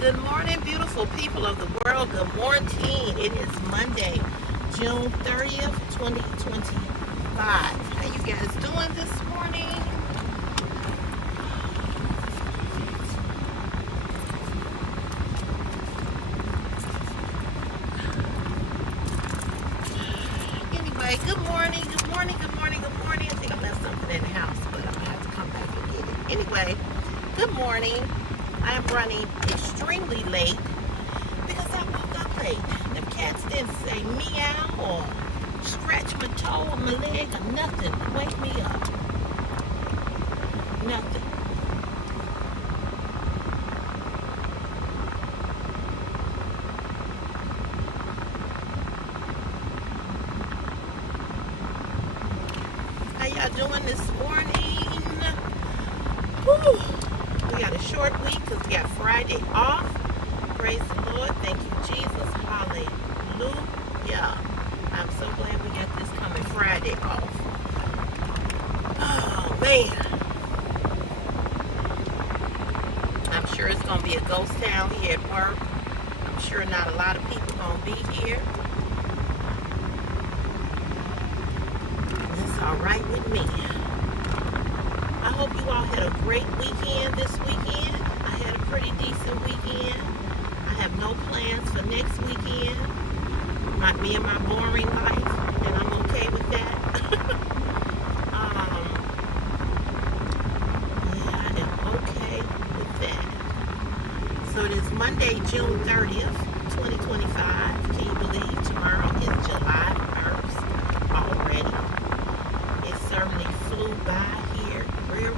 Good morning, beautiful people of the world. Good morning. It is Monday, June 30th, 2025. How you guys doing this morning? Anyway, good morning, good morning, good morning, good morning. I think I left something in the house, but I'm going to have to come back and get it. Anyway, good morning. I am running extremely late because I woke up late. The cats didn't say meow or scratch my toe or my leg or nothing to wake me up. Nothing. How y'all doing this morning? Whew. We got a short week because we got Friday off. Praise the Lord. Thank you, Jesus. Hallelujah. I'm so glad we got this coming Friday off. Oh, man. I'm sure it's going to be a ghost town here at work. I'm sure not a lot of people going to be here. That's all right with me. I hope you all had a great weekend this weekend. I had a pretty decent weekend. I have no plans for next weekend. Me and my boring life, and I'm okay with that. Yeah, I am okay with that. So it is Monday, June 30th, 2025. Can you believe tomorrow is July 1st already? It certainly flew by here real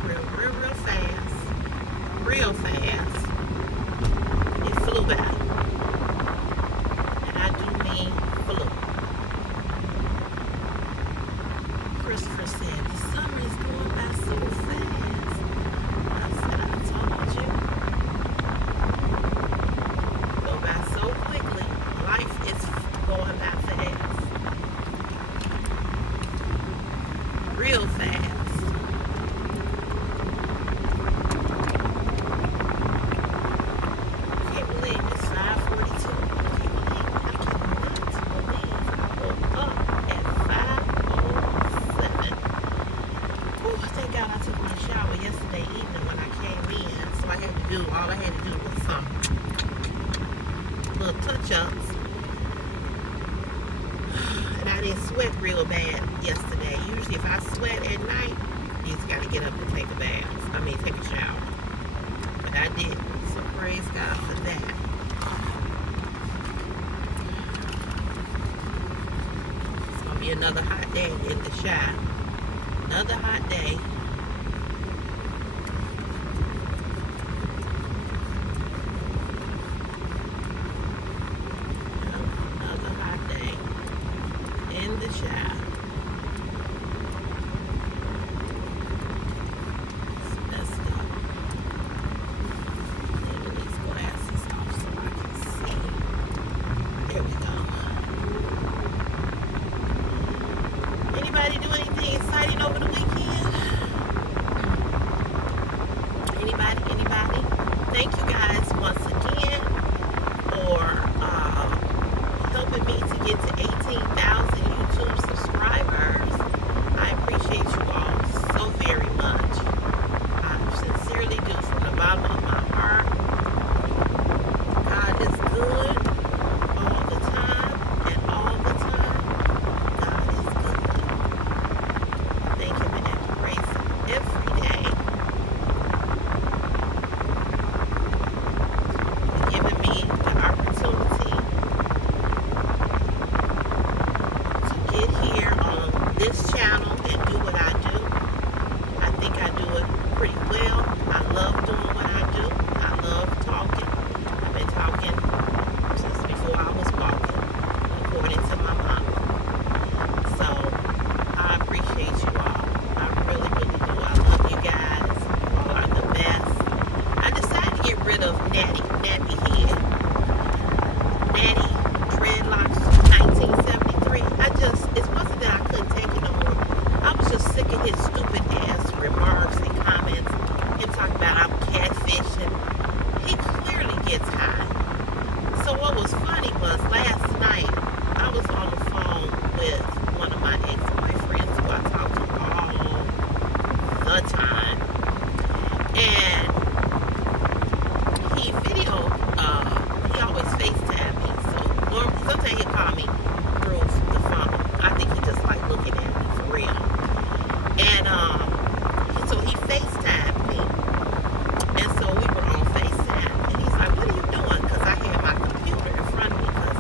fast. Real fast. It flew by. And I do mean flew. Christopher said, the summer is going by so fast. I said, I told you. Go by so quickly. Life is going by fast. Real fast. Can't believe it's 5:42. I cannot believe I woke up at 5:07. Oh, thank God I took my shower yesterday evening when I came in. So all I had to do was some little touch-ups. And I didn't sweat real bad yesterday. Usually if I sweat at night, you just got to get up and take a bath. Take a shower. But I did. So praise God for that. It's going to be another hot day in the shower. Another hot day. Another hot day in the shower. Anybody do anything exciting over the weekend? time. So what was funny was last night I was on the phone with one of my ex-boyfriends who I talk to all the time, and he always FaceTime me. So sometimes he'll call me through the phone. I think he just like looking at me for real. And so he FaceTimed me. And so we were on FaceTime. And he's like, what are you doing? Because I had my computer in front of me because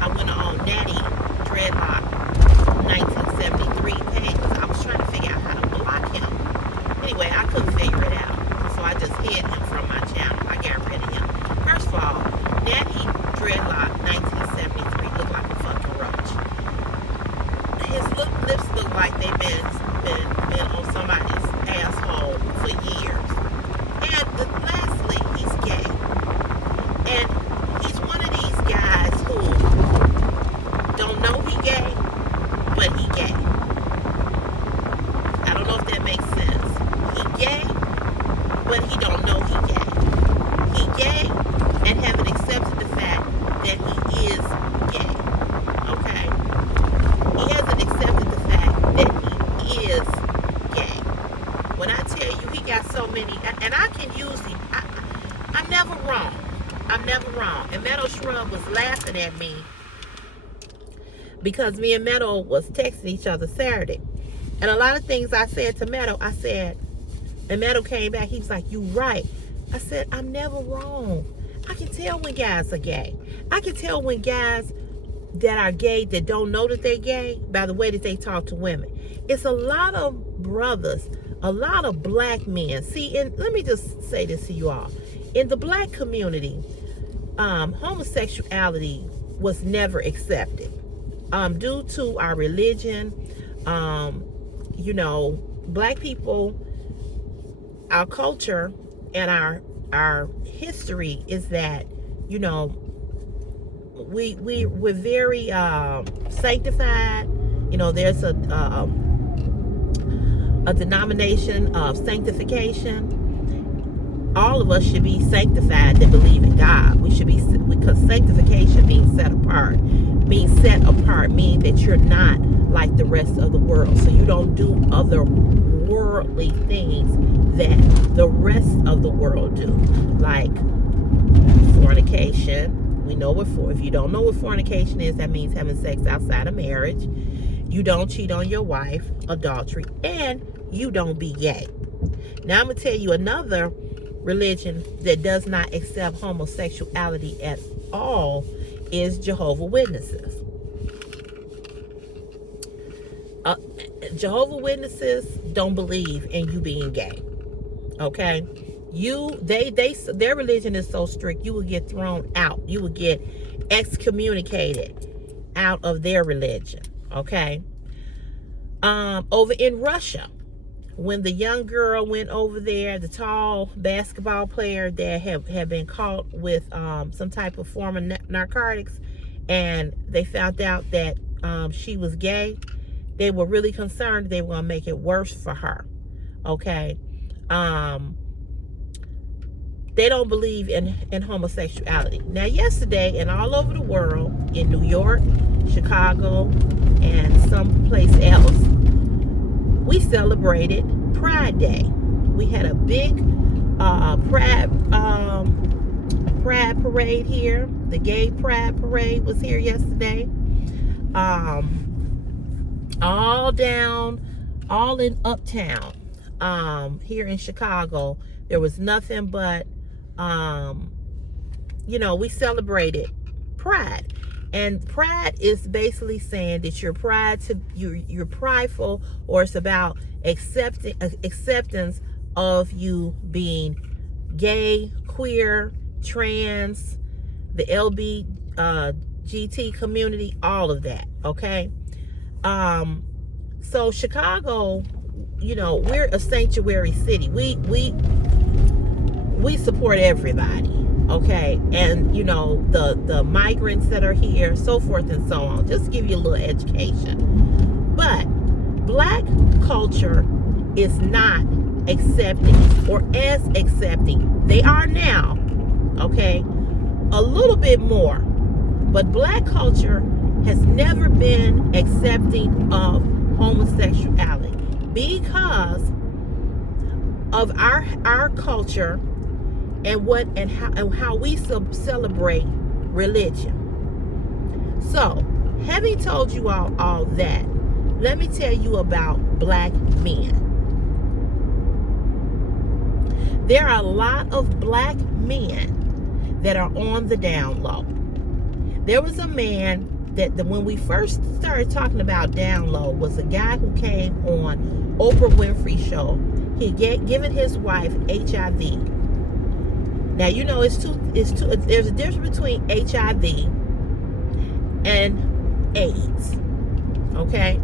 I went on Natty Dreadlock 1973 page because I was trying to figure out how to block him. Anyway, I couldn't figure it out. So I just hid him from my channel. I got rid of him. First of all, Natty Dreadlock 1973 looked like a fucking roach. His lips look like they've been on somebody's asshole for years. And lastly, he's gay. And he's one of these guys who don't know he gay, but he gay. I don't know if that makes sense. He gay, but he don't know he gay. He gay and haven't accepted the fact that he is gay. Okay? He hasn't accepted the fact that he is gay. When I tell you he got so many, and I can use him, I'm never wrong. I'm never wrong. And Meadow Shrub was laughing at me because me and Meadow was texting each other Saturday. And a lot of things I said to Meadow, I said, and Meadow came back, he was like, you right. I said, I'm never wrong. I can tell when guys are gay. I can tell when guys that are gay that don't know that they're gay by the way that they talk to women. It's a lot of brothers, a lot of black men. See, and let me just say this to you all. In the black community, homosexuality was never accepted due to our religion. Black people, our culture and our history is that, we're very sanctified. There's a denomination of sanctification. All of us should be sanctified that believe in God. We should be, because sanctification means set apart. Means that you're not like the rest of the world. So you don't do other worldly things that the rest of the world do, like fornication. We know if you don't know what fornication is, that means having sex outside of marriage. You don't cheat on your wife, adultery, and you don't be gay. Now I'm gonna tell you another religion that does not accept homosexuality at all is Jehovah's Witnesses. Jehovah's Witnesses don't believe in you being gay. Okay? Their religion is so strict, you will get thrown out. You will get excommunicated out of their religion. Okay? Over in Russia, when the young girl went over there, the tall basketball player that had been caught with some type of form of narcotics, and they found out that she was gay, they were really concerned they were going to make it worse for her. Okay? They don't believe in homosexuality. Now, yesterday, and all over the world, in New York, Chicago, and someplace else, we celebrated Pride Day. We had a big Pride parade here. The gay Pride parade was here yesterday. All in Uptown, here in Chicago, there was nothing but, we celebrated Pride. And pride is basically saying that you're prideful, or it's about acceptance of you being gay, queer, trans, the LBGT community, all of that. Okay. So Chicago, we're a sanctuary city. We support everybody. Okay, and the migrants that are here, so forth and so on. Just to give you a little education. But black culture is not accepting, or as accepting. They are now, okay, a little bit more. But black culture has never been accepting of homosexuality because of our culture and how we celebrate religion. So, having told you all that, let me tell you about black men. There are a lot of black men that are on the down low. There was a man that when we first started talking about down low was a guy who came on Oprah Winfrey show. He had given his wife HIV. Now you know there's a difference between HIV and AIDS. Okay?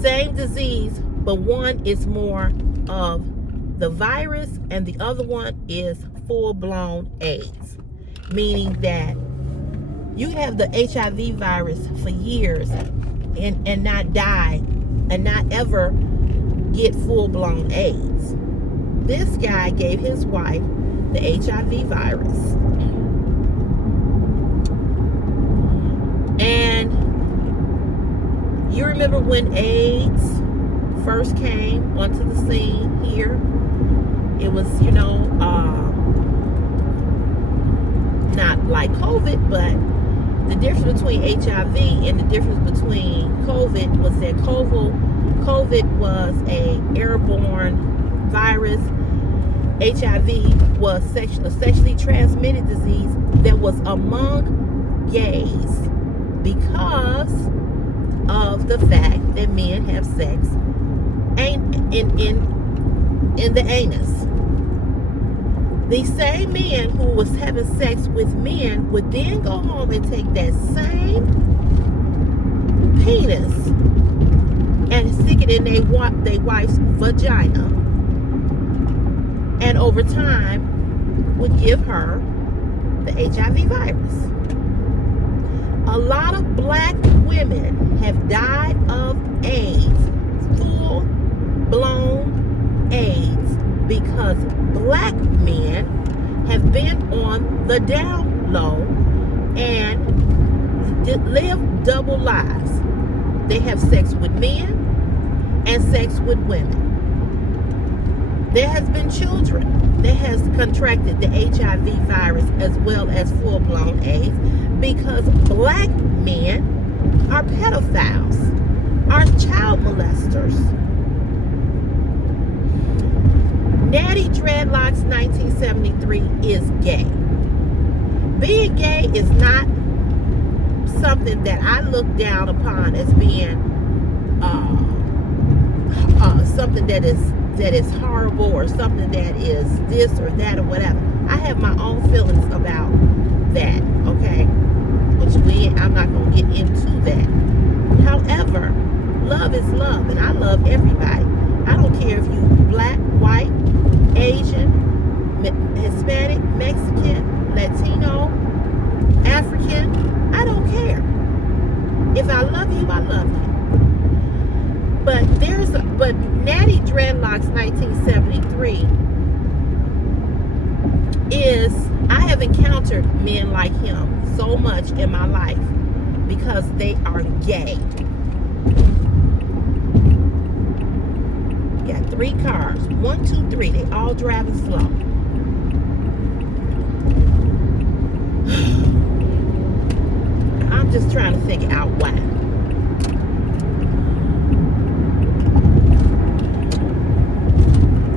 Same disease, but one is more of the virus and the other one is full-blown AIDS. Meaning that you have the HIV virus for years and not die and not ever get full-blown AIDS. This guy gave his wife the HIV virus. And you remember when AIDS first came onto the scene here? It was, not like COVID, but the difference between HIV and the difference between COVID was that COVID was an airborne virus. HIV was a sexually transmitted disease that was among gays because of the fact that men have sex in the anus. The same man who was having sex with men would then go home and take that same penis and stick it in their wife's vagina, and over time would give her the HIV virus. A lot of black women have died of AIDS, full-blown AIDS, because black men have been on the down low and live double lives. They have sex with men and sex with women. There has been children that has contracted the HIV virus as well as full-blown AIDS because black men are pedophiles, are child molesters. Natty Dreadlocks 1973 is gay. Being gay is not something that I look down upon as being something that is horrible or something that is this or that or whatever. I have my own feelings about that, okay? I'm not going to get into that. However, love is love, and I love everybody. I don't care if you black, white, Asian, Hispanic, Mexican, Latino, African. I don't care. If I love you, I love you. But Natty Dreadlocks 1973 is, I have encountered men like him so much in my life because they are gay. Got 3 cars, 1, 2, 3. They all driving slow. I'm just trying to figure out why.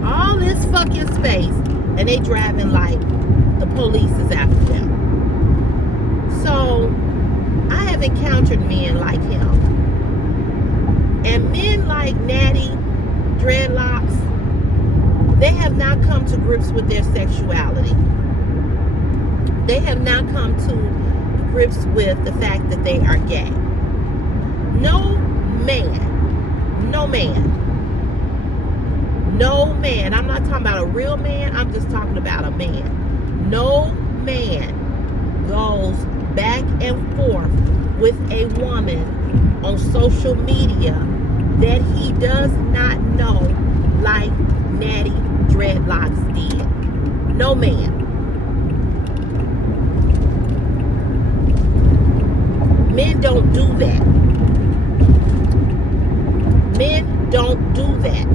All this fucking space, and they driving like the police is after them. So, I have encountered men like him. And men like Natty Dreadlocks, they have not come to grips with their sexuality. They have not come to grips with the fact that they are gay. No man, I'm not talking about a real man, I'm just talking about a man. No man goes back and forth with a woman on social media that he does not know like Natty Dreadlocks did. No man. don't do that. Men don't do that.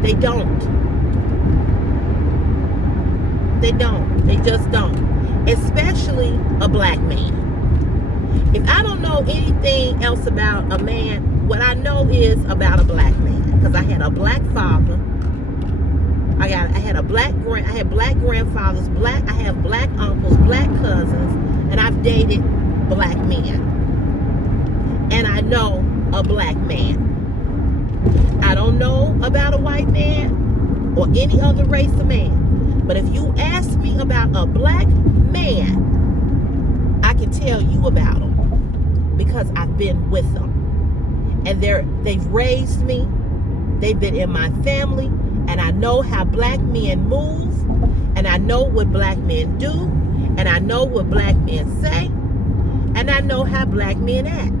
They don't. They don't. They just don't. Especially a black man. If I don't know anything else about a man, what I know is about a black man. Because I had a black father. I had black grandfathers, I have black uncles, black cousins, and I've dated black men. And I know a black man. I don't know about a white man or any other race of man. But if you ask me about a black man, I can tell you about them because I've been with them. And they've raised me. They've been in my family. And I know how black men move. And I know what black men do. And I know what black men say. And I know how black men act.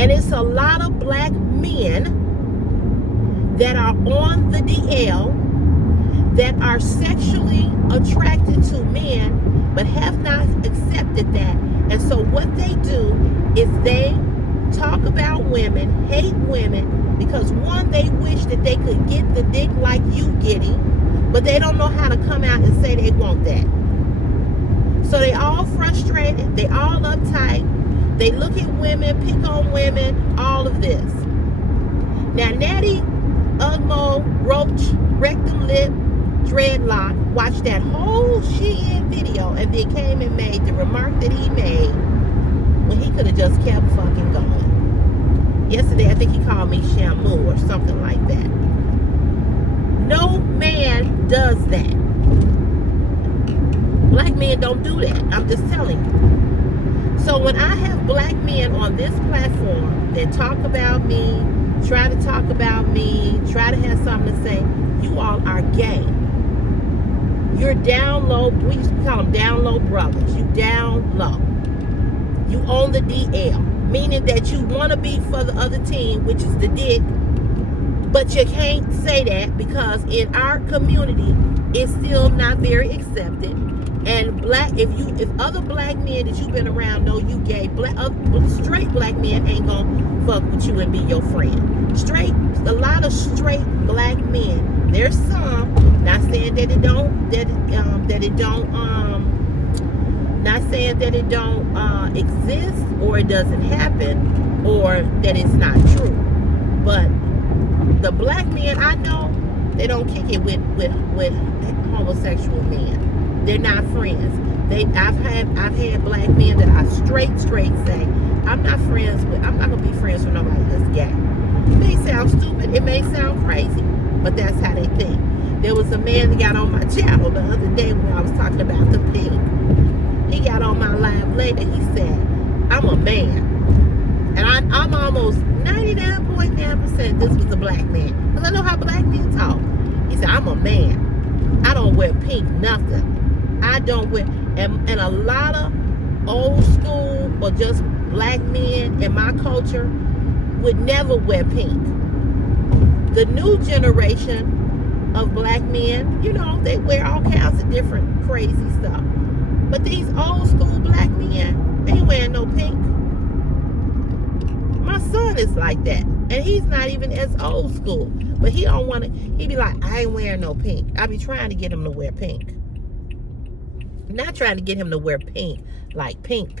And it's a lot of black men that are on the DL that are sexually attracted to men but have not accepted that. And so what they do is they talk about women, hate women, because one, they wish that they could get the dick like you getting, but they don't know how to come out and say they want that. So they all frustrated, they all uptight, they look at women, pick on women, all of this. Now Natty, Ugmo, Roach, Rectum Lip, Dreadlock watched that whole Shein video and then came and made the remark that he made when he could have just kept fucking going. Yesterday, I think he called me Shamu or something like that. No man does that. Black men don't do that. I'm just telling you. So when I have black men on this platform that talk about me, try to talk about me, try to have something to say, you all are gay. You're down low. We used to call them down low brothers. You down low. You own the DL, meaning that you want to be for the other team, which is the dick, but you can't say that because in our community, it's still not very accepted. And if other black men that you've been around know you gay, straight black men ain't gonna fuck with you and be your friend. A lot of straight black men. There's some. Not saying that it don't exist or it doesn't happen or that it's not true. But the black men I know, they don't kick it with homosexual men. They're not friends. I've had black men that I straight say, I'm not gonna be friends with nobody that's gay. It may sound stupid, it may sound crazy, but that's how they think. There was a man that got on my channel the other day when I was talking about the pink. He got on my live later, he said, I'm a man. And I'm almost 99.9% this was a black man. Because I know how black men talk. He said, I'm a man. I don't wear pink nothing. I don't wear, and a lot of old school or just black men in my culture would never wear pink. The new generation of black men, they wear all kinds of different crazy stuff. But these old school black men, they ain't wearing no pink. My son is like that. And he's not even as old school. But he don't want to, he be like, I ain't wearing no pink. I be trying to get him to wear pink. Not trying to get him to wear pink, like pink.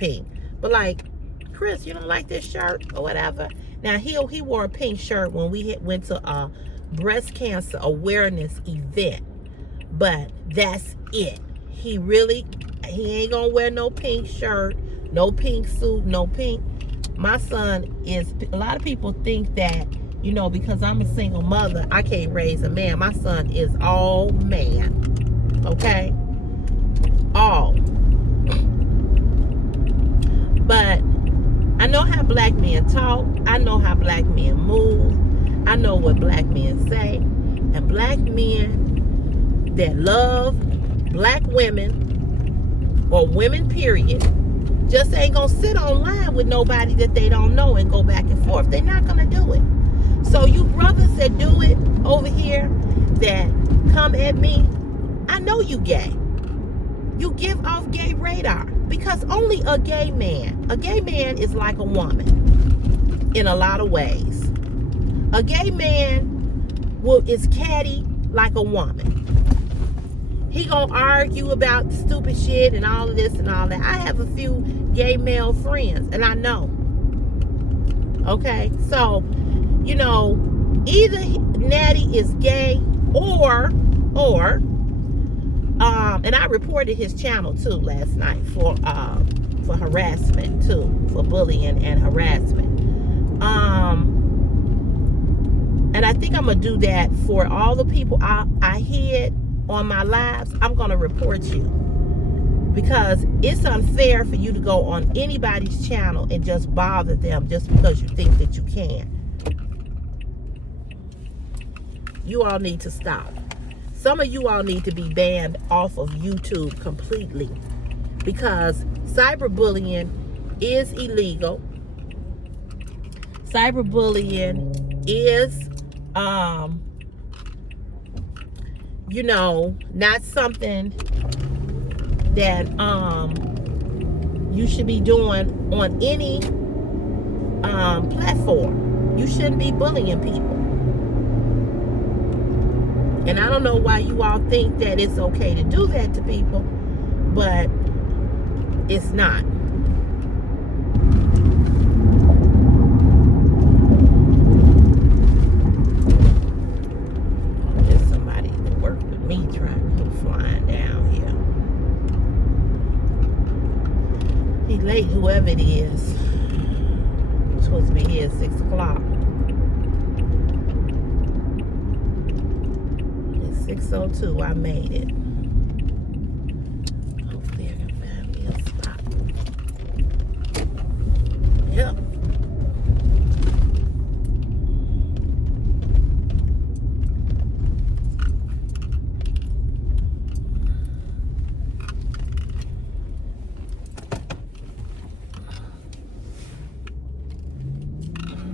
But like, Chris, you don't like this shirt or whatever. Now, he wore a pink shirt when we went to a breast cancer awareness event. But that's it. He ain't gonna wear no pink shirt, no pink suit, no pink. My son is, a lot of people think that, because I'm a single mother, I can't raise a man. My son is all man. Okay? All. But I know how black men talk. I know how black men move. I know what black men say. And black men that love black women or women period just ain't gonna sit online with nobody that they don't know and go back and forth. They're not gonna do it. So you brothers that do it over here that come at me, I know you gay. You give off gay radar because only a gay man is like a woman in a lot of ways. A gay man is catty like a woman. He gonna argue about stupid shit and all of this and all that. I have a few gay male friends, and I know. Okay, so either Natty is gay or and I reported his channel too last night for harassment too, for bullying and harassment. And I think I'm gonna do that for all the people I hid on my lives. I'm gonna report you because it's unfair for you to go on anybody's channel and just bother them just because you think that you can. You all need to stop. Some of you all need to be banned off of YouTube completely because cyberbullying is illegal. Cyberbullying is not something that you should be doing on any platform. You shouldn't be bullying people. And I don't know why you all think that it's okay to do that to people, but it's not. There's somebody that worked with me trying to go flying down here. He late, whoever it is. He's supposed to be here at 6 o'clock. 6:02, I made it. Hopefully I can find me a spot. Yep.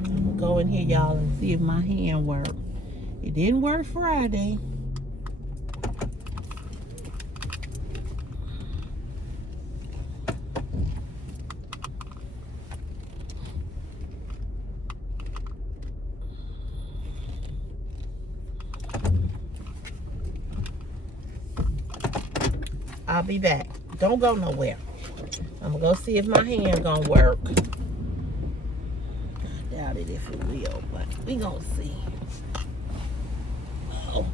I'm gonna go in here, y'all, and see if my hand works. It didn't work Friday. I'll be back. Don't go nowhere. I'm gonna go see if my hand gonna work. I doubt it if it will, but we gonna see. Oh.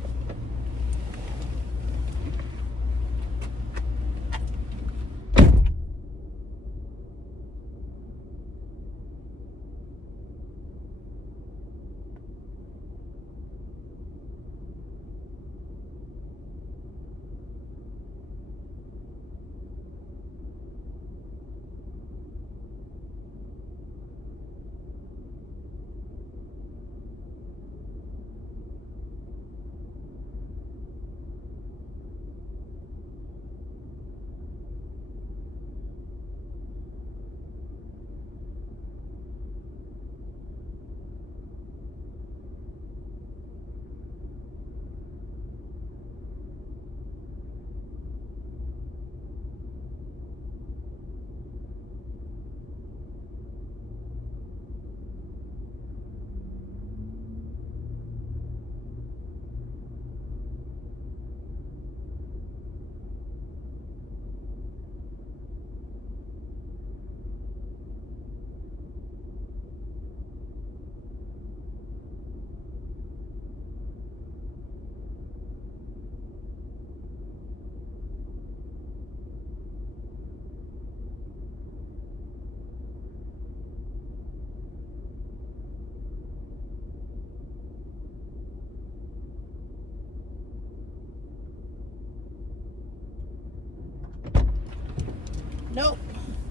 Nope,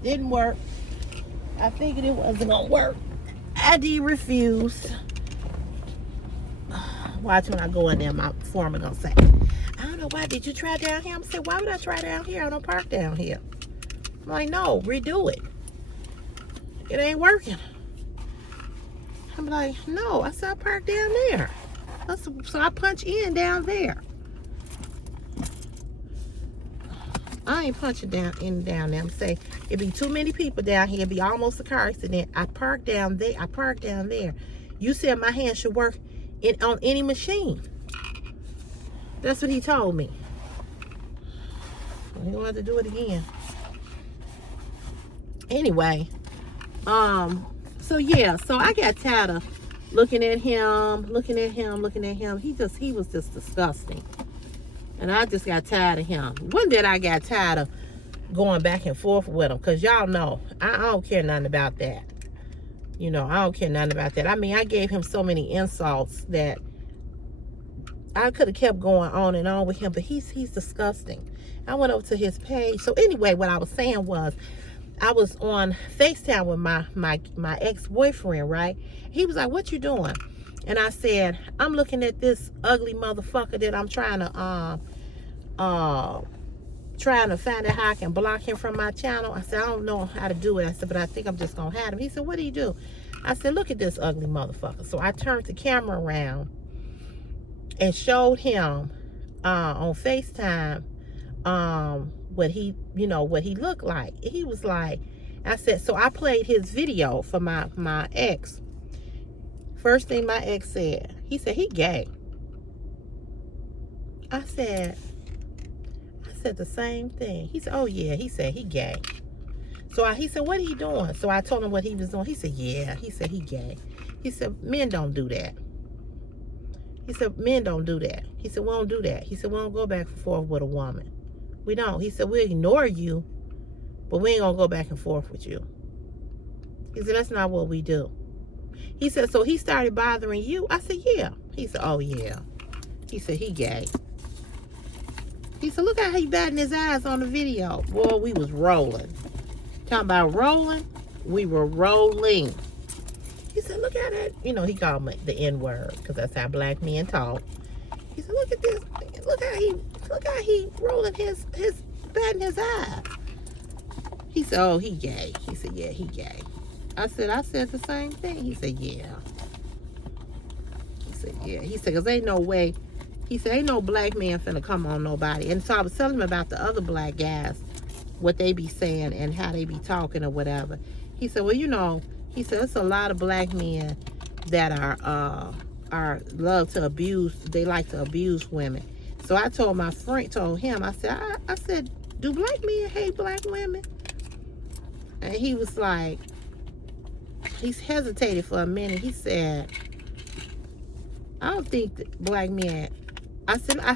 didn't work. I figured it wasn't gonna work. ID refused. Watch when I go in there, my foreman gonna say, I don't know why, did you try down here? I'm saying, why would I try down here? I don't park down here. I'm like, no, redo it. It ain't working. I'm like, no, I said I parked down there. So I punch in down there. I ain't punching down there. I'm saying it'd be too many people down here. It'd be almost a car accident. I parked down there. You said my hand should work on any machine. That's what he told me. He don't have to do it again. Anyway, so yeah, so I got tired of looking at him. He was just disgusting. And I just got tired of him. One day I got tired of going back and forth with him. Because y'all know, I don't care nothing about that. You know, I don't care nothing about that. I mean, I gave him so many insults that I could have kept going on and on with him. But he's disgusting. I went over to his page. So anyway, what I was saying was, I was on FaceTime with my ex-boyfriend, right? He was like, what you doing? And I said, I'm looking at this ugly motherfucker that I'm trying to find out how I can block him from my channel. I said, I don't know how to do it. I said, but I think I'm just gonna have him. He said, what do you do? I said, look at this ugly motherfucker. So I turned the camera around and showed him on FaceTime what he looked like. He was like, I said, so I played his video for my ex. First thing my ex said, he said, he gay. I said the same thing. He said, oh yeah, he said he gay. So he said, what are you doing? So I told him what he was doing. He said, yeah. He said he gay. He said, men don't do that. He said, men don't do that. He said, we don't do that. He said, we don't go back and forth with a woman. We don't. He said, we ignore you, but we ain't gonna go back and forth with you. He said, that's not what we do. He said, so he started bothering you? I said, yeah. He said, oh yeah. He said, he gay. He said, look how he batting his eyes on the video. Boy, we was rolling. Talking about rolling, we were rolling. He said, look at it. You know, he called me the N-word, because that's how black men talk. He said, look at this. Look how he rolling his batting his eyes. He said, oh, he gay. He said, yeah, he gay. I said the same thing. He said, yeah. He said, yeah. He said, because ain't no way. He said, ain't no black man finna come on nobody. And so I was telling him about the other black guys, what they be saying and how they be talking or whatever. He said, well, you know, he said, it's a lot of black men that are love to abuse. They like to abuse women. So I told my friend, told him, I said, do black men hate black women? And he was like, he's hesitated for a minute. He said, I don't think that black men.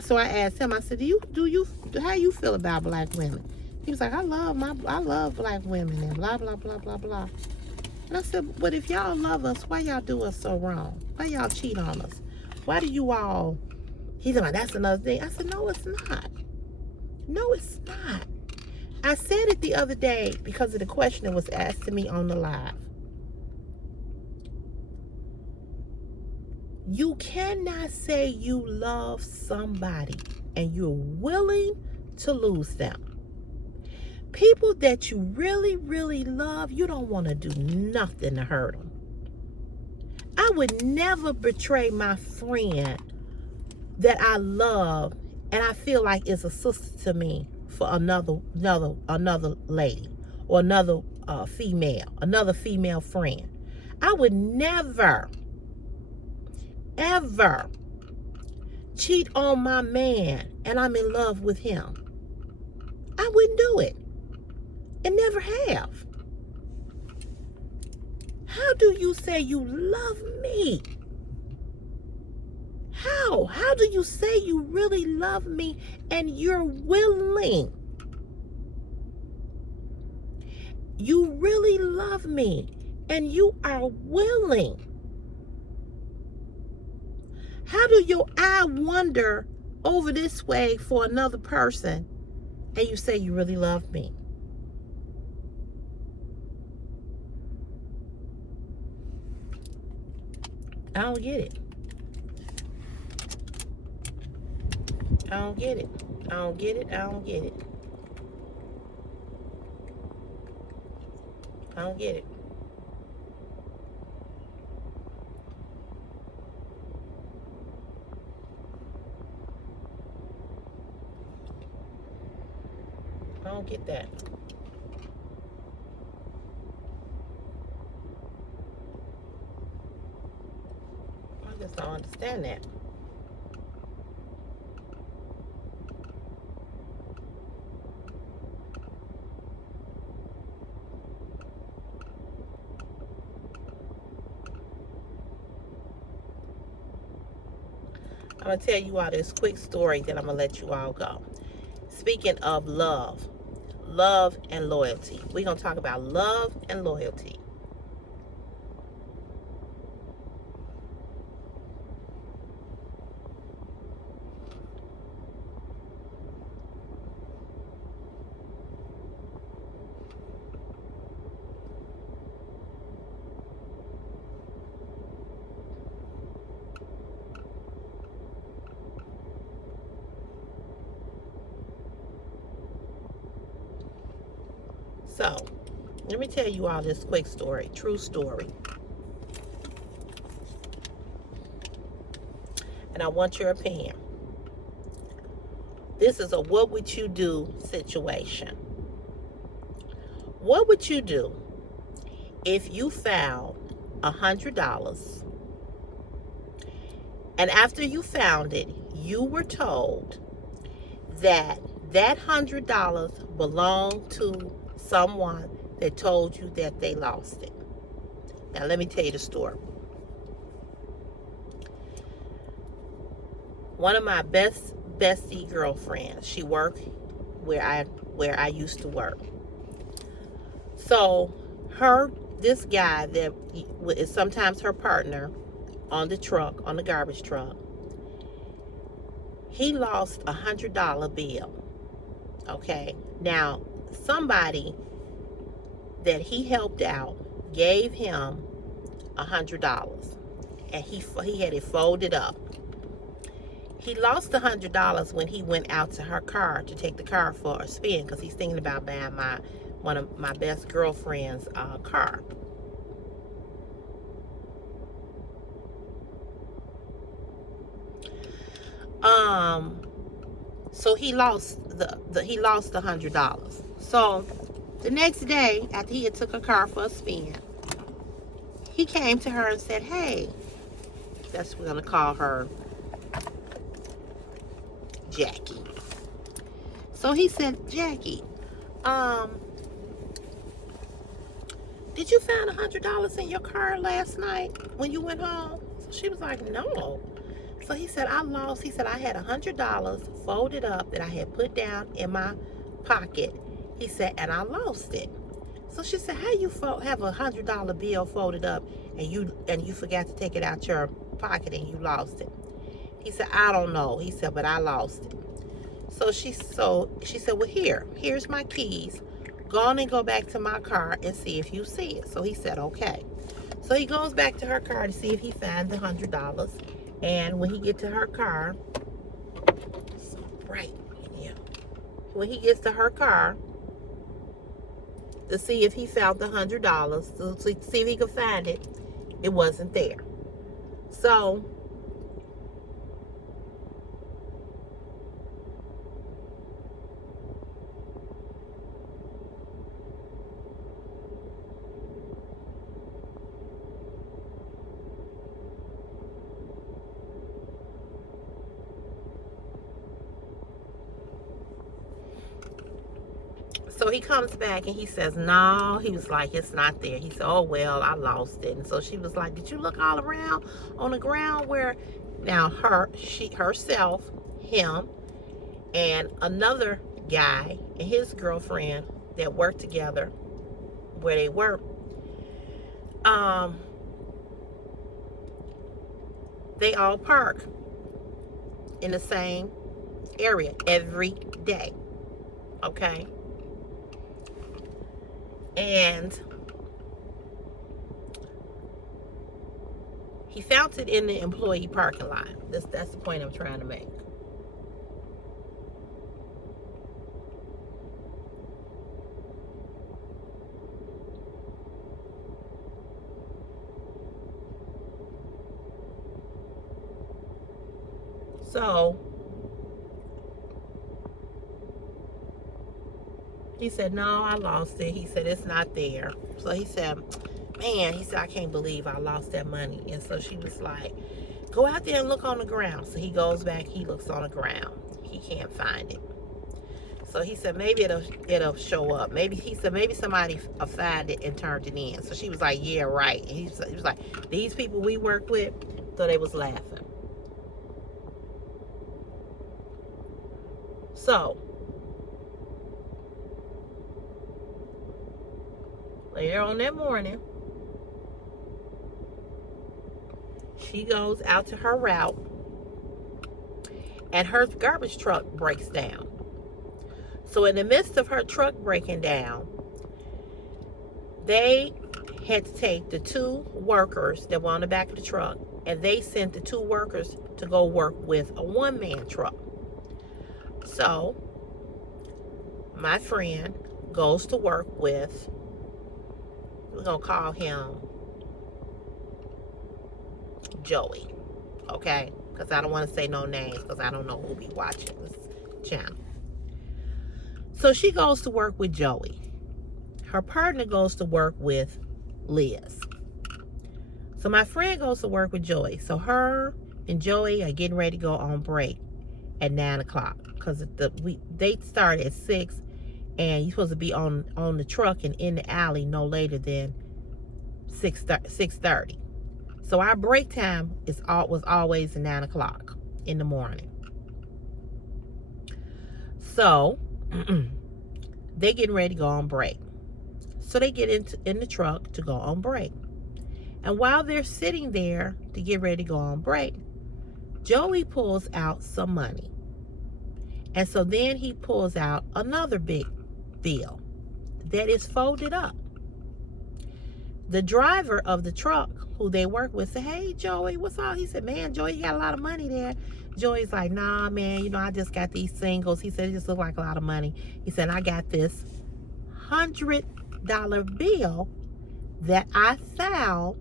So I asked him. I said, how you feel about black women? He was like, I love black women and blah blah blah blah blah. And I said, but if y'all love us, why y'all do us so wrong? Why y'all cheat on us? Why do you all? He's like, that's another thing. I said, no, it's not. No, it's not. I said it the other day because of the question that was asked to me on the live. You cannot say you love somebody and you're willing to lose them. People that you really, really love, you don't want to do nothing to hurt them. I would never betray my friend that I love and I feel like is a sister to me for another lady or another female friend. I would never, ever cheat on my man and I'm in love with him. I wouldn't do it. And never have. How do you say you love me? How? How do you say you really love me and you're willing? You really love me and you are willing. How do your eye wander over this way for another person and you say you really love me? I don't get it. I don't get it. I don't get it. I don't get it. I don't get it. I don't get that. I just don't understand that. I'm going to tell you all this quick story, then I'm going to let you all go. Speaking of love and loyalty. We're going to talk about love and loyalty. So, let me tell you all this quick story, true story. And I want your opinion. This is a what would you do situation. What would you do if you found $100 and after you found it, you were told that $100 belonged to someone that told you that they lost it? Now let me tell you the story. One of my bestie girlfriends, she worked where I used to work. So this guy that is sometimes her partner on the garbage truck, he lost $100 bill. Okay, now somebody that he helped out gave him $100, and he had it folded up. He lost $100 when he went out to her car to take the car for a spin, because he's thinking about buying one of my best girlfriend's car. So he lost the $100. So the next day, after he had took her car for a spin, he came to her and said, "Hey," that's we're gonna call her Jackie. So he said, "Jackie, did you find $100 in your car last night when you went home?" She was like, "No." So he said, He said, "I had $100 folded up that I had put down in my pocket." He said, "And I lost it." So she said, "How you have $100 bill folded up and you forgot to take it out your pocket and you lost it?" He said, "I don't know." He said, "But I lost it." So she said, "Well, here's my keys. Go on and go back to my car and see if you see it." So he said, "Okay." So he goes back to her car to see if he finds the $100. And when he get to her car, so bright, yeah. When he gets to her car to see if he found the $100, to see if he could find it, it wasn't there. So he comes back and he says, "No." He was like, "It's not there." He said, "Oh, well, I lost it." And so she was like, "Did you look all around on the ground where?" Now herself, him, and another guy and his girlfriend that worked together where they work, they all park in the same area every day. Okay? And he found it in the employee parking lot. That's the point I'm trying to make. So He said, no, I lost it. He said, it's not there. So he said, man, he said, I can't believe I lost that money. And so she was like, go out there and look on the ground. So he goes back, he looks on the ground. He can't find it. So he said, maybe it'll show up. Maybe he said, maybe somebody found it and turned it in. So she was like, yeah, right. And he was like, these people we work with, so they was laughing. So later on that morning, she goes out to her route and her garbage truck breaks down. So in the midst of her truck breaking down, they had to take the 2 workers that were on the back of the truck, and they sent the 2 workers to go work with a 1-man truck. So my friend goes to work with, we're going to call him Joey, okay? Because I don't want to say no names because I don't know who'll be watching this channel. So she goes to work with Joey. Her partner goes to work with Liz. So my friend goes to work with Joey. So her and Joey are getting ready to go on break at 9 o'clock because they start at 6, and you're supposed to be on the truck and in the alley no later than 6:30. So our break time was always at 9 o'clock in the morning. So they getting ready to go on break. So they get in the truck to go on break. And while they're sitting there to get ready to go on break, Joey pulls out some money. And so then he pulls out another big bill that is folded up. The driver of the truck who they work with said, hey, Joey, what's up? He said, man, Joey, you got a lot of money there. Joey's like, nah, man, I just got these singles. He said, it just looked like a lot of money. He said, I got this $100 bill that I found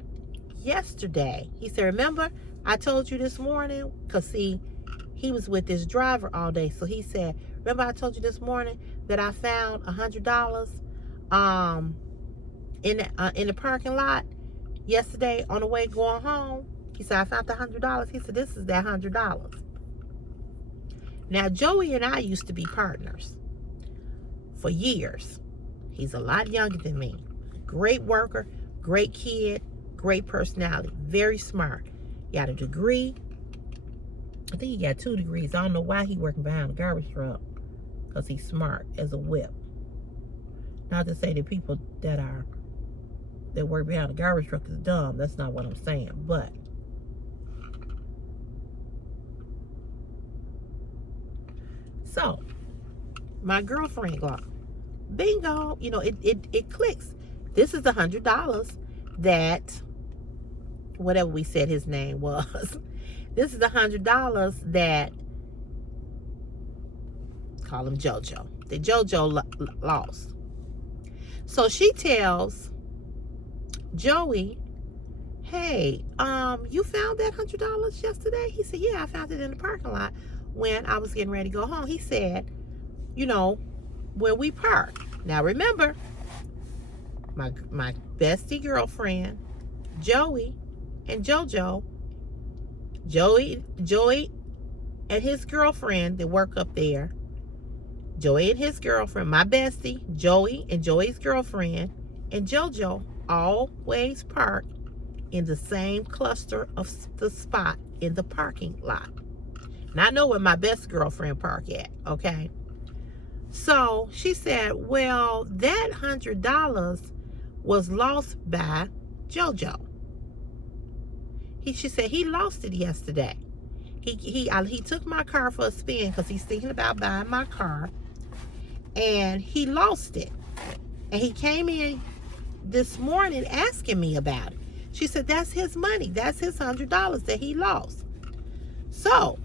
yesterday. He said, remember, I told you this morning? Because, see, he was with this driver all day. So he said, remember I told you this morning that I found $100 in the parking lot yesterday on the way going home? He said, I found the $100. He said, this is that $100. Now, Joey and I used to be partners for years. He's a lot younger than me. Great worker, great kid, great personality, very smart. Got a degree. I think he got 2 degrees. I don't know why he working behind a garbage truck, because he's smart as a whip. Not to say that people that work behind a garbage truck is dumb. That's not what I'm saying. But so my girlfriend got bingo. It clicks. This is $100 that whatever we said his name was. This is $100 that, call him JoJo, that JoJo lost. So she tells Joey, hey, you found that $100 yesterday? He said, yeah, I found it in the parking lot when I was getting ready to go home. He said, where we parked. Now remember, my bestie girlfriend, Joey and JoJo, Joey and his girlfriend that work up there, Joey and his girlfriend, my bestie, Joey and Joey's girlfriend, and JoJo always park in the same cluster of the spot in the parking lot. And I know where my best girlfriend park at, okay? So she said, well, that $100 was lost by JoJo. She said he lost it yesterday. He took my car for a spin because he's thinking about buying my car, and he lost it. And he came in this morning asking me about it. She said that's his money. That's his $100 that he lost. So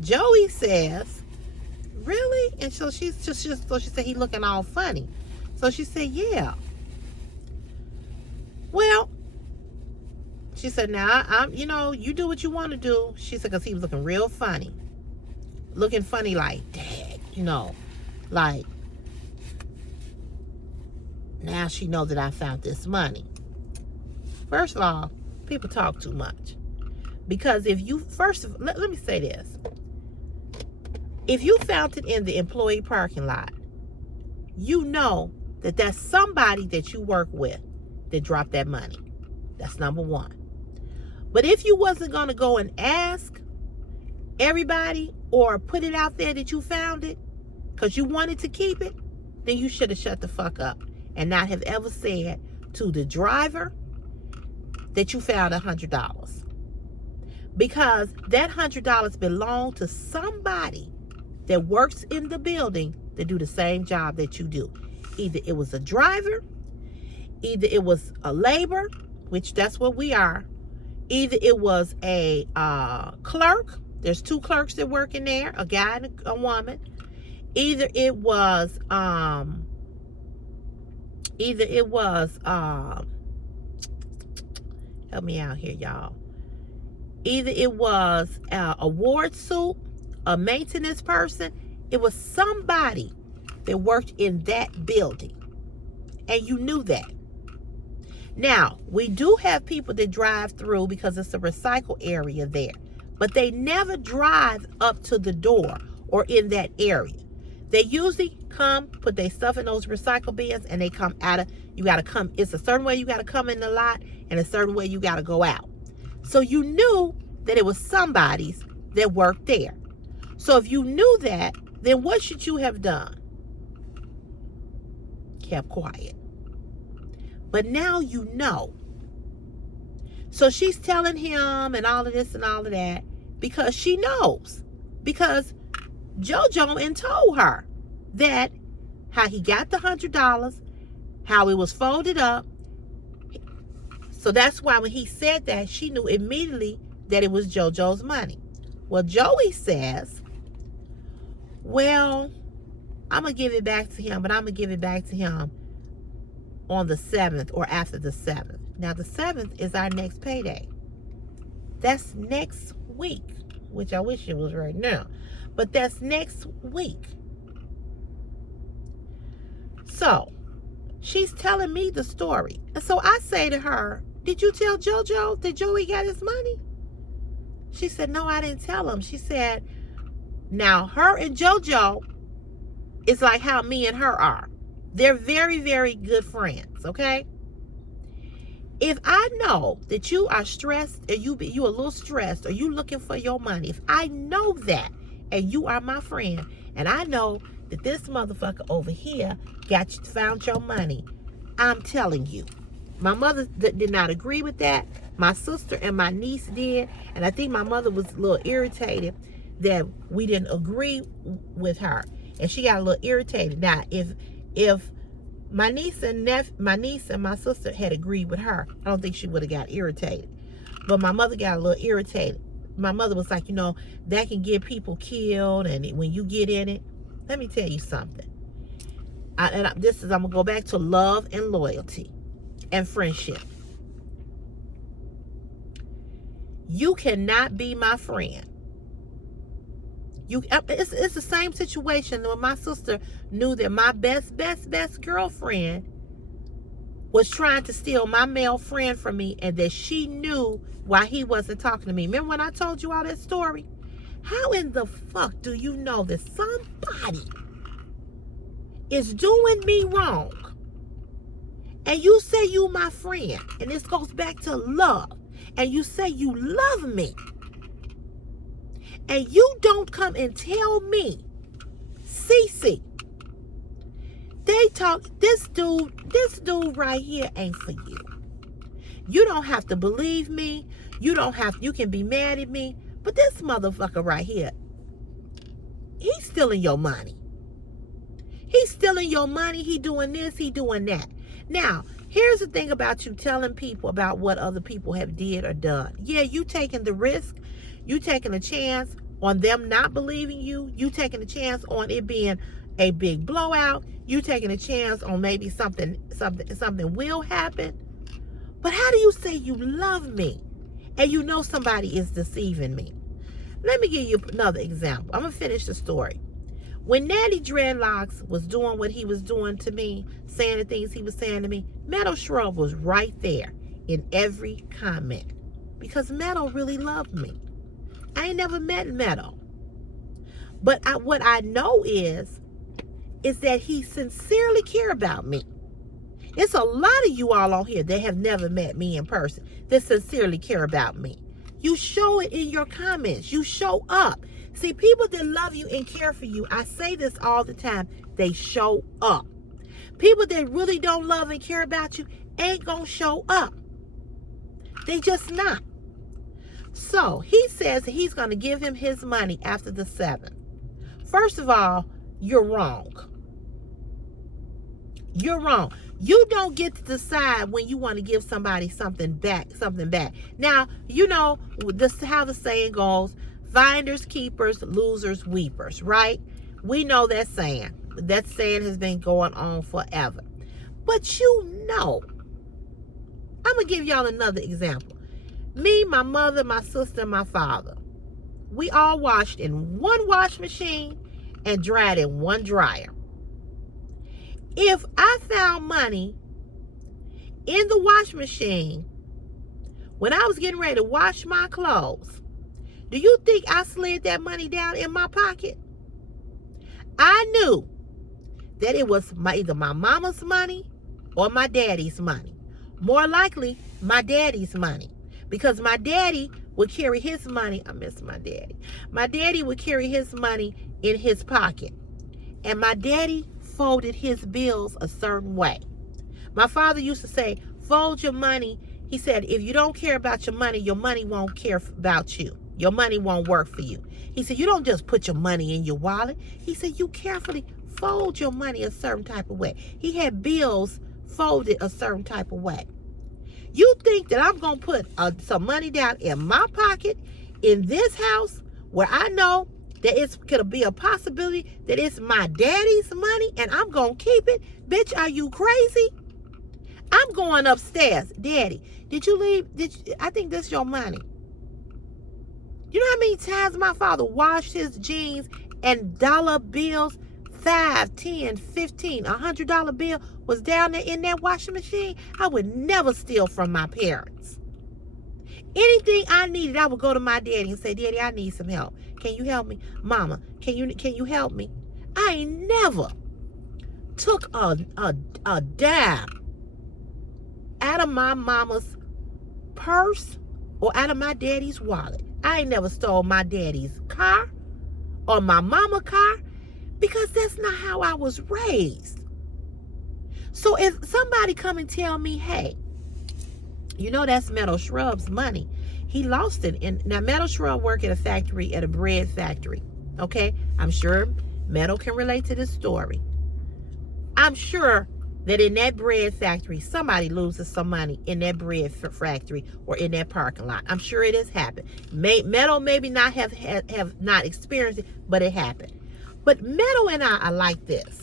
Joey says, really? And so she said he looking all funny. So she said, yeah. Well, she said, now, you do what you want to do. She said, because he was looking real funny. Looking funny like, dang, You know, like, now she knows that I found this money. First of all, people talk too much. Because if you, let me say this. If you found it in the employee parking lot, you know that that's somebody that you work with that dropped that money. That's number one. But if you wasn't going to go and ask everybody or put it out there that you found it because you wanted to keep it, then you should have shut the fuck up and not have ever said to the driver that you found $100. Because that $100 belonged to somebody that works in the building that do the same job that you do. Either it was a driver, either it was a laborer, which that's what we are, either it was a clerk. There's two clerks that work in there, a guy and a woman. Either it was help me out here, y'all. Either it was a ward suit, a maintenance person. It was somebody that worked in that building. And you knew that. Now, we do have people that drive through because it's a recycle area there. But they never drive up to the door or in that area. They usually come, put their stuff in those recycle bins, and they come out of, you got to come, it's a certain way you got to come in the lot and a certain way you got to go out. So you knew that it was somebody's that worked there. So if you knew that, then what should you have done? Kept quiet. But now you know. So she's telling him and all of this and all of that because she knows. Because JoJo and told her that how he got the $100, how it was folded up. So that's why when he said that, she knew immediately that it was JoJo's money. Well, Joey says, well, I'm going to give it back to him, but I'm going to give it back to him on the 7th or after the 7th. Now, the 7th is our next payday. That's next week, which I wish it was right now. But that's next week. So, she's telling me the story. And so I say to her, did you tell JoJo that Joey got his money? She said, no, I didn't tell him. She said, now her and JoJo is like how me and her are. They're very, very good friends, okay? If I know that you are stressed, or you a little stressed, or you looking for your money, if I know that, and you are my friend, and I know that this motherfucker over here found your money, I'm telling you. My mother did not agree with that. My sister and my niece did, and I think my mother was a little irritated that we didn't agree with her, and she got a little irritated. Now, if my niece and my sister had agreed with her, I don't think she would have got irritated. But my mother got a little irritated. My mother was like, that can get people killed, and when you get in it, let me tell you something. I'm gonna go back to love and loyalty and friendship. You cannot be my friend. It's the same situation when my sister knew that my best girlfriend was trying to steal my male friend from me, and that she knew why he wasn't talking to me. Remember when I told you all that story? How in the fuck do you know that somebody is doing me wrong, and you say you my friend, and this goes back to love, and you say you love me, and you don't come and tell me, Cece, they talk, this dude right here ain't for you. You don't have to believe me. You can be mad at me, but this motherfucker right here, he's stealing your money. He's stealing your money. He doing this, he doing that. Now, here's the thing about you telling people about what other people have did or done. Yeah, you taking the risk. You taking a chance on them not believing you. You taking a chance on it being a big blowout. You taking a chance on maybe something will happen. But how do you say you love me and you know somebody is deceiving me? Let me give you another example. I'm going to finish the story. When Natty Dreadlocks was doing what he was doing to me, saying the things he was saying to me, Meadow Shrub was right there in every comment. Because Meadow really loved me. I ain't never met Meadow. But what I know is that he sincerely care about me. It's a lot of you all on here that have never met me in person that sincerely care about me. You show it in your comments. You show up. See, people that love you and care for you, I say this all the time, they show up. People that really don't love and care about you ain't gonna show up. They just not. So he says that he's gonna give him his money after the 7th. First of all, you're wrong. You're wrong. You don't get to decide when you want to give somebody something back. Now, you know how the saying goes, finders, keepers, losers, weepers, right? We know that saying. That saying has been going on forever. But you know, I'm going to give y'all another example. Me, my mother, my sister, and my father, we all washed in one wash machine and dried in one dryer. If I found money in the wash machine when I was getting ready to wash my clothes, do you think I slid that money down in my pocket? I knew that it was either my mama's money or my daddy's money. More likely, my daddy's money. Because my daddy would carry his money. I miss my daddy. My daddy would carry his money in his pocket. And my daddy folded his bills a certain way. My father used to say, fold your money. He said, if you don't care about your money won't care about you. Your money won't work for you. He said, you don't just put your money in your wallet. He said, you carefully fold your money a certain type of way. He had bills folded a certain type of way. You think that I'm going to put some money down in my pocket in this house where I know that it's going to be a possibility that it's my daddy's money and I'm going to keep it? Bitch, are you crazy? I'm going upstairs. Daddy, did you leave? I think this is your money. You know how many times my father washed his jeans and dollar bills, $5, $10, $15, $100 bill was down there in that washing machine? I would never steal from my parents. Anything I needed, I would go to my daddy and say, Daddy, I need some help. Can you help me? Mama, can you help me? I ain't never took a dime out of my mama's purse or out of my daddy's wallet. I ain't never stole my daddy's car or my mama's car because that's not how I was raised. So if somebody come and tell me, hey, you know that's Meadow Shrub's money. He lost it. Now, Meadow Shrub work at a factory, at a bread factory. Okay? I'm sure Meadow can relate to this story. I'm sure that in that bread factory, somebody loses some money in that bread factory or in that parking lot. I'm sure it has happened. Meadow maybe not have not experienced it, but it happened. But Meadow and I are like this.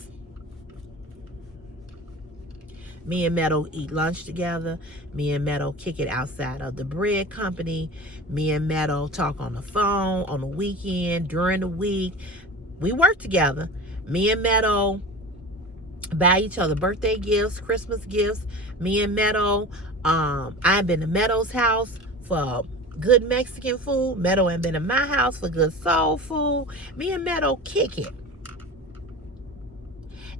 Me and Meadow eat lunch together. Me and Meadow kick it outside of the bread company. Me and Meadow talk on the phone on the weekend, during the week. We work together. Me and Meadow buy each other birthday gifts, Christmas gifts. Me and Meadow, I've been to Meadow's house for good Mexican food. Meadow ain't been to my house for good soul food. Me and Meadow kick it.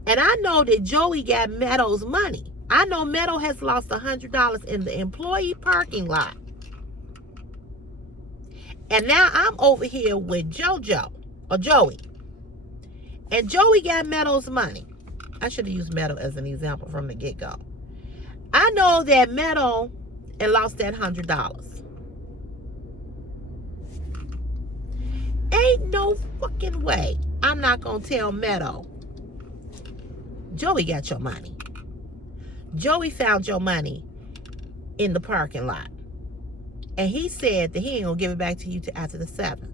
And I know that Joey got Meadow's money. I know Meadow has lost $100 in the employee parking lot. And now I'm over here with JoJo, or Joey. And Joey got Meadow's money. I should have used Meadow as an example from the get-go. I know that Meadow and lost that $100. Ain't no fucking way I'm not going to tell Meadow, Joey got your money. Joey found your money in the parking lot. And he said that he ain't going to give it back to you till after the 7th.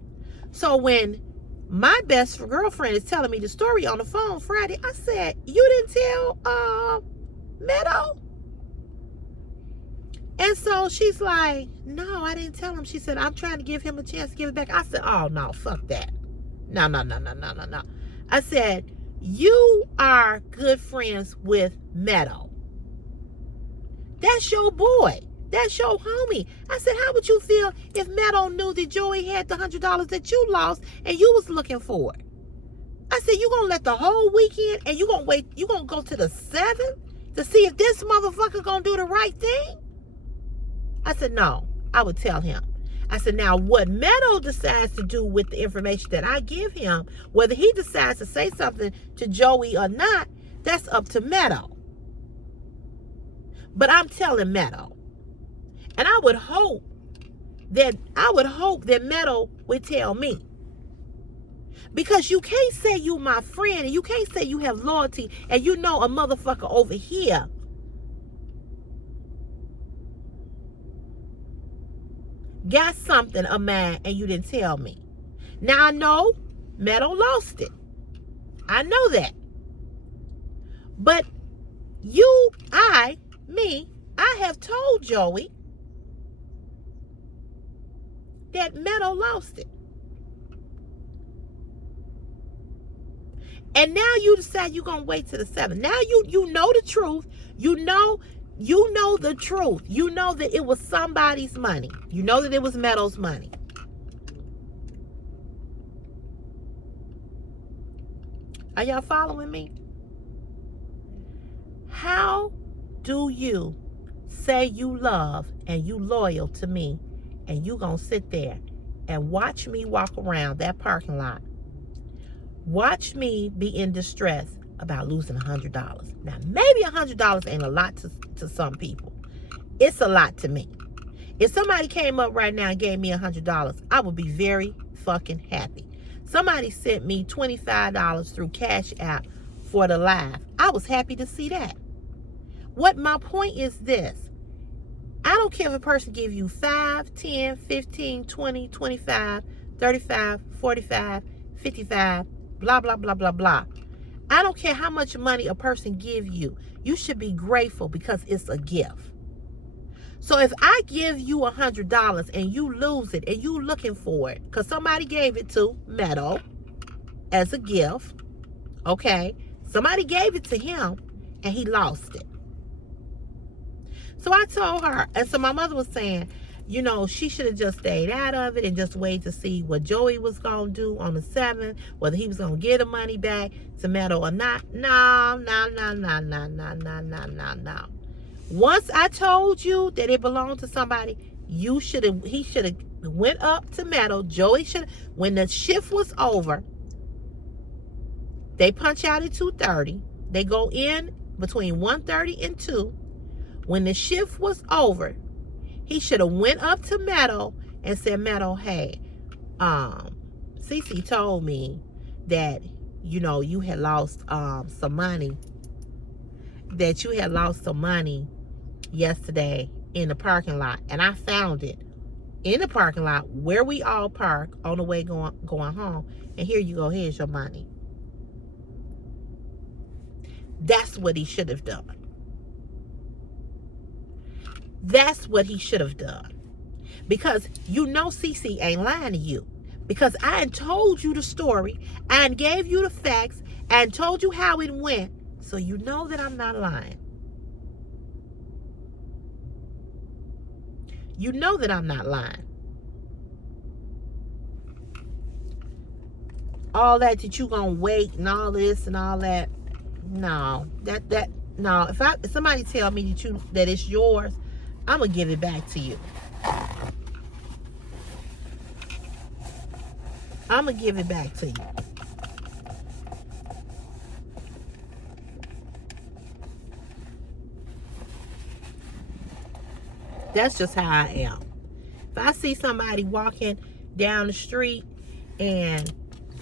So when my best girlfriend is telling me the story on the phone Friday, I said, you didn't tell Meadow? And so she's like, no, I didn't tell him. She said, I'm trying to give him a chance to give it back. I said, oh, no, fuck that. No. I said, you are good friends with Meadow. That's your boy. That's your homie. I said, how would you feel if Meadow knew that Joey had the $100 that you lost and you was looking for it? I said, you gonna let the whole weekend and you gonna wait, you gonna go to the 7th to see if this motherfucker gonna do the right thing? I said, no, I would tell him. I said, now what Meadow decides to do with the information that I give him, whether he decides to say something to Joey or not, that's up to Meadow. But I'm telling Meadow. And I would hope that Meadow would tell me. Because you can't say you my friend and you can't say you have loyalty and you know a motherfucker over here got something of mine and you didn't tell me. Now I know Meadow lost it. I know that. But I have told Joey that Meadow lost it. And now you decide you're going to wait till the 7th. Now you know the truth. You know the truth. You know that it was somebody's money. You know that it was Meadow's money. Are y'all following me? How do you say you love and you loyal to me and you gonna sit there and watch me walk around that parking lot? Watch me be in distress about losing $100. Now, maybe $100 ain't a lot to some people. It's a lot to me. If somebody came up right now and gave me $100, I would be very fucking happy. Somebody sent me $25 through Cash App for the live. I was happy to see that. What my point is this. I don't care if a person give you 5, 10, 15, 20, 25, 35, 45, 55, blah, blah, blah, blah, blah. I don't care how much money a person give you. You should be grateful because it's a gift. So if I give you $100 and you lose it and you looking for it because somebody gave it to Meadow as a gift, okay? Somebody gave it to him and he lost it. So I told her, and so my mother was saying, you know, she should have just stayed out of it and just waited to see what Joey was going to do on the 7th, whether he was going to get the money back to Meadow or not. No. Once I told you that it belonged to somebody, he should have went up to Meadow. Joey should have, when the shift was over, they punch out at 2:30. They go in between 1:30 and 2. When the shift was over, he should have went up to Meadow and said, Meadow, hey, Cece told me that, you know, you had lost some money. That you had lost some money yesterday in the parking lot. And I found it in the parking lot where we all park on the way going home. And here you go, here's your money. That's what he should have done. That's what he should have done. Because you know Cece ain't lying to you. Because I told you the story and gave you the facts and told you how it went. So you know that I'm not lying. You know that I'm not lying. All that you gonna wait and all this and all that. No. No. If somebody tell me that it's yours, I'm going to give it back to you. I'm going to give it back to you. That's just how I am. If I see somebody walking down the street and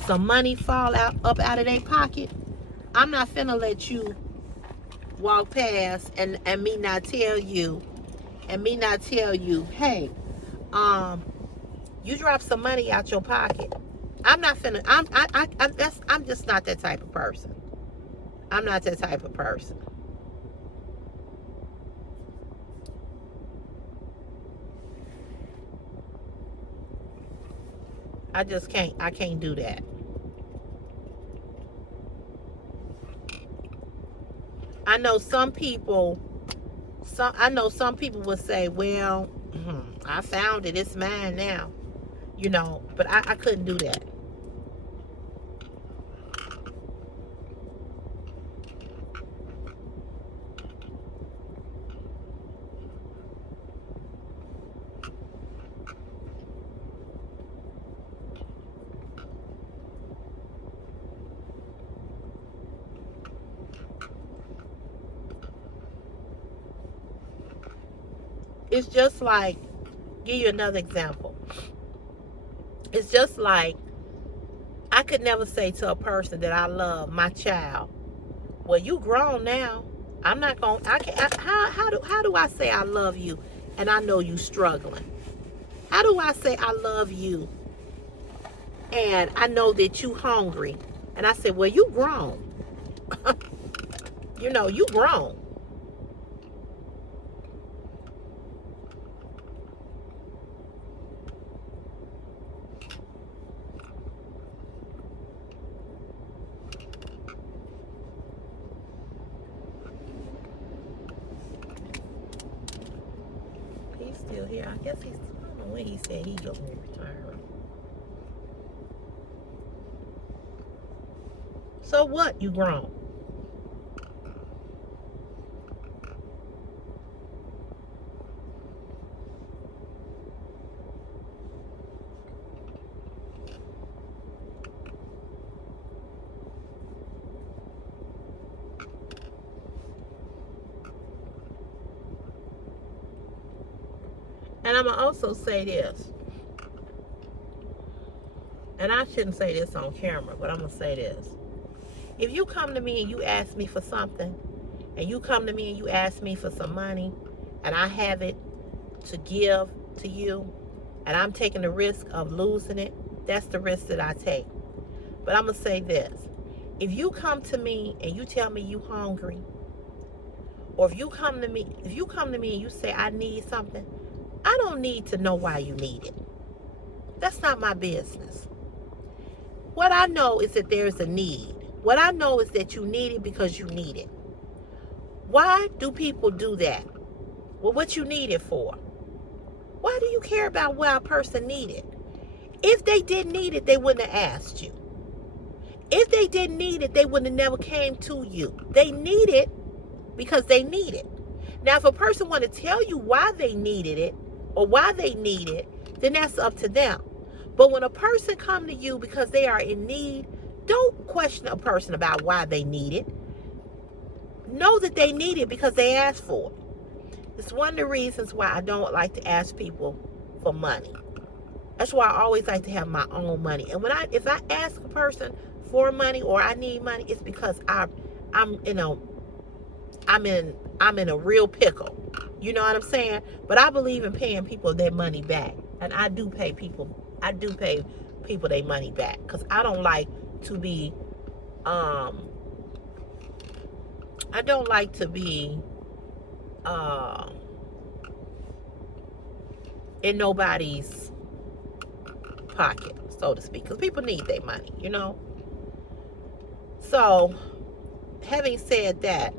some money fall up out of their pocket, I'm not finna let you walk past and me not tell you, hey, you dropped some money out your pocket. I'm not finna, I'm just not that type of person. I'm not that type of person. I can't do that. I know some people, some people would say, well, I found it, it's mine now. But I couldn't do that. It's just like, give you another example. It's just like, I could never say to a person that I love my child, well, you grown now. I'm not going to, how do I say I love you and I know you struggling? How do I say I love you and I know that you hungry? And I say, well, you grown. You grown. He's still here. I guess I don't know when he said he going to return. So what? You grown. And I'm going to also say this. And I shouldn't say this on camera, but I'm going to say this. If you come to me and you ask me for something, and you come to me and you ask me for some money, and I have it to give to you, and I'm taking the risk of losing it, that's the risk that I take. But I'm going to say this. If you come to me and you tell me you hungry, or if you come to me and you say I need something, I don't need to know why you need it. That's not my business. What I know is that there's a need. What I know is that you need it because you need it. Why do people do that? Well, what you need it for? Why do you care about what a person needed? If they didn't need it, they wouldn't have asked you. If they didn't need it, they wouldn't have never came to you. They need it because they need it. Now, if a person want to tell you why they needed it or why they need it, then that's up to them. But when a person come to you because they are in need, don't question a person about why they need it. Know that they need it because they asked for it. It's one of the reasons why I don't like to ask people for money. That's why I always like to have my own money. And if I ask a person for money or I need money, it's because I'm in a real pickle. You know what I'm saying? But I believe in paying people their money back. And I do pay people their money back. Because I don't like to be in nobody's pocket, so to speak, because people need their money, So, having said that,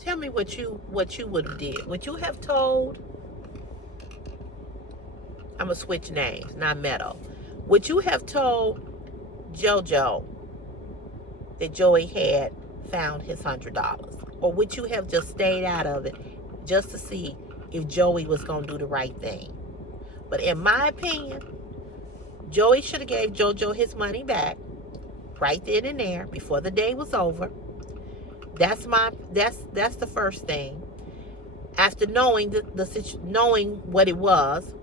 tell me what you would have did. Would you have told? I'm gonna switch names, not Meadow. Would you have told JoJo that Joey had found his $100, or would you have just stayed out of it just to see if Joey was gonna do the right thing? But in my opinion, Joey should have gave JoJo his money back right then and there before the day was over. That's the first thing. After knowing knowing what it was,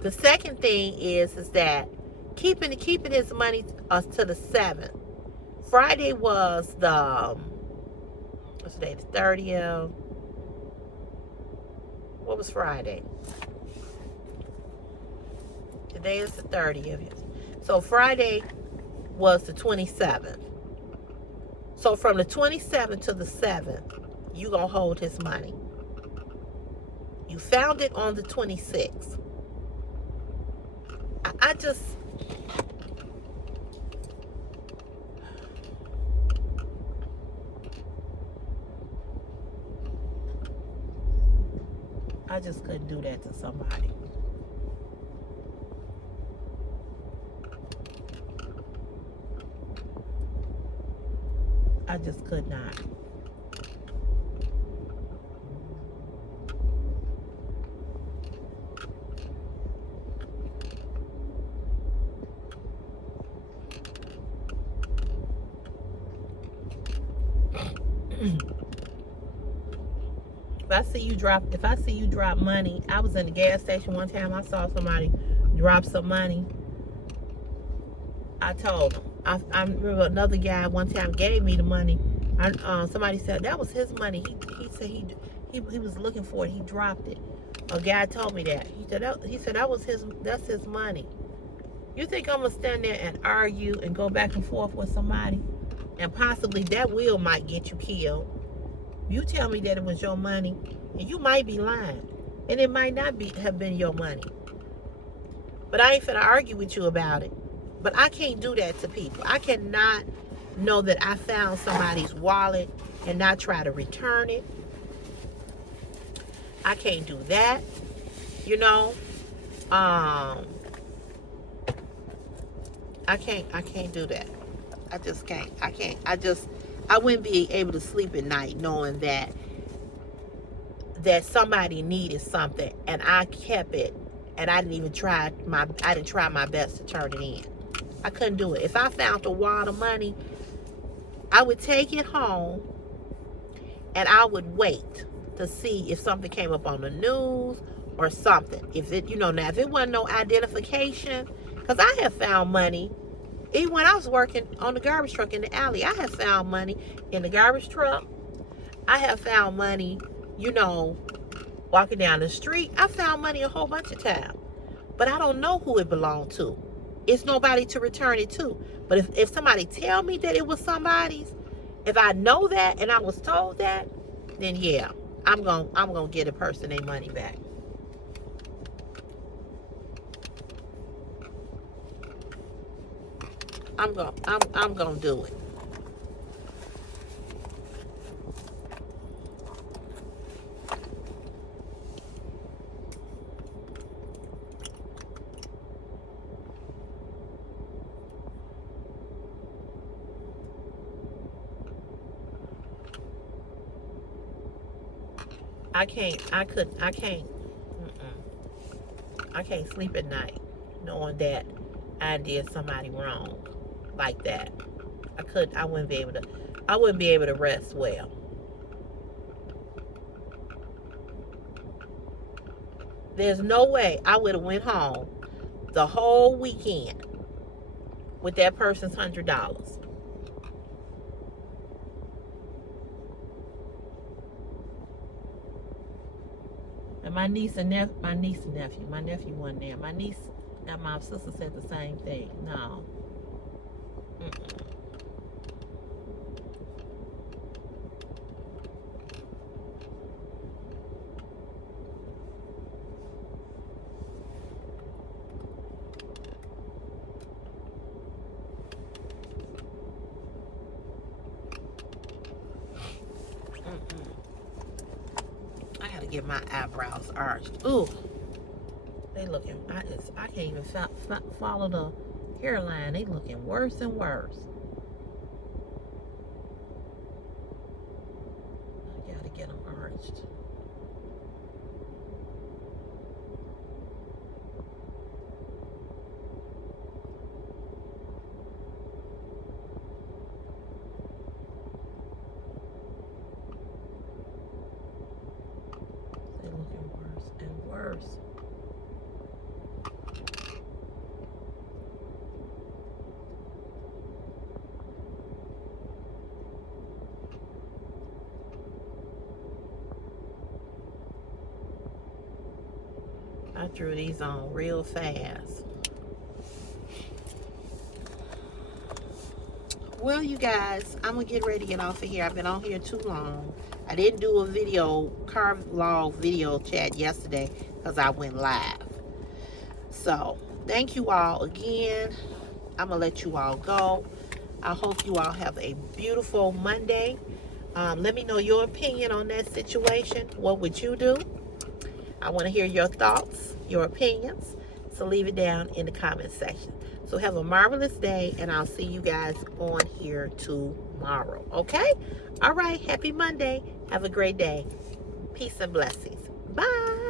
the second thing is that keeping his money to the 7th. Friday was the what's today? The 30th. What was Friday? Today is the 30th. So Friday was the 27th. So from the 27th to the 7th, you gonna hold his money. You found it on the 26th. I just couldn't do that to somebody. I just could not. If I see you drop money, I was in the gas station one time. I saw somebody drop some money. I told him. I remember another guy one time gave me the money. Somebody said that was his money. He said he was looking for it. He dropped it. A guy told me that. He said that's his money. You think I'm gonna stand there and argue and go back and forth with somebody, and possibly that might get you killed? You tell me that it was your money, and you might be lying, and it might not have been your money. But I ain't finna argue with you about it. But I can't do that to people. I cannot know that I found somebody's wallet and not try to return it. I can't do that. You know, I can't do that. I just can't. I wouldn't be able to sleep at night knowing that somebody needed something and I kept it and I didn't try my best to turn it in. I couldn't do it. If I found a wad of money, I would take it home and I would wait to see if something came up on the news or something. If it wasn't no identification, because I have found money. Even when I was working on the garbage truck in the alley, I have found money in the garbage truck. I have found money, walking down the street. I found money a whole bunch of times. But I don't know who it belonged to. It's nobody to return it to. But if somebody tell me that it was somebody's, if I know that and I was told that, then yeah, I'm gonna get a person their money back. I'm gonna do it. I can't sleep at night knowing that I did somebody wrong like that. I wouldn't be able to rest well. There's no way I would have went home the whole weekend with that person's $100. And my nephew wasn't there. My niece and my sister said the same thing. No. Mm-mm. I gotta get my eyebrows arched. Ooh, they looking. I can't even follow the hairline. They looking worse and worse. I gotta get them arched. They looking worse and worse. I threw these on real fast. Well, you guys, I'm gonna get ready to get off of here. I've been on here too long. I didn't do a car vlog video chat yesterday because I went live. So thank you all again. I'm gonna let you all go. I hope you all have a beautiful Monday. Let me know your opinion on that situation. What would you do? I want to hear your thoughts, your opinions. So leave it down in the comment section. So have a marvelous day, and I'll see you guys on here tomorrow. Okay? All right. Happy Monday. Have a great day. Peace and blessings. Bye.